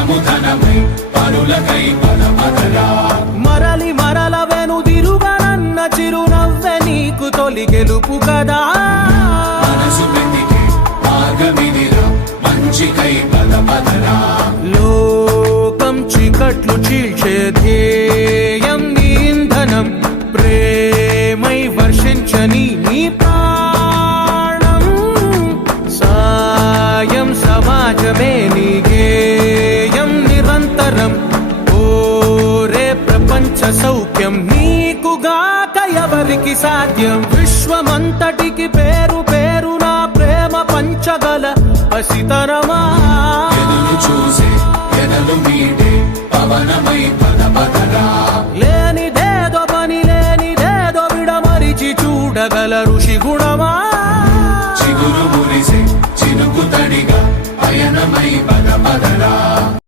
నిత్యము ధనమై పరులకై పద పదరా. మరలి మరల వెనుదిరుగనన్న చిరునవ్వె నీకు తొలి గెలుపు కదా. మనసు వెతికే మార్గమిదిరా మంచికై పద పదరా. లోకం చీకట్లు చీల్చే ధ్యేయం నీ ఇంధనం, ప్రేమై వర్షించని నీ ప్రాణం. సాయం సమాజమే నీ గేయం నిరంతరం. ఓరే ప్రపంచ సౌఖ్యం నీకుగాక ఎవరికి సాధ్యం. విశ్వమంతటికి పేరు పేరు నా ప్రేమ పంచగల పసితరమా. ఎదురు చూసే ఎదలు మీటే పవనమై పద పదరా. లేనిదేదో పని లేనిదేదో విడమరిచి చూడగల ఋషి గుణమా. చిగురు మురిసే చినుకు తడిగా పయనమై పద పదరా.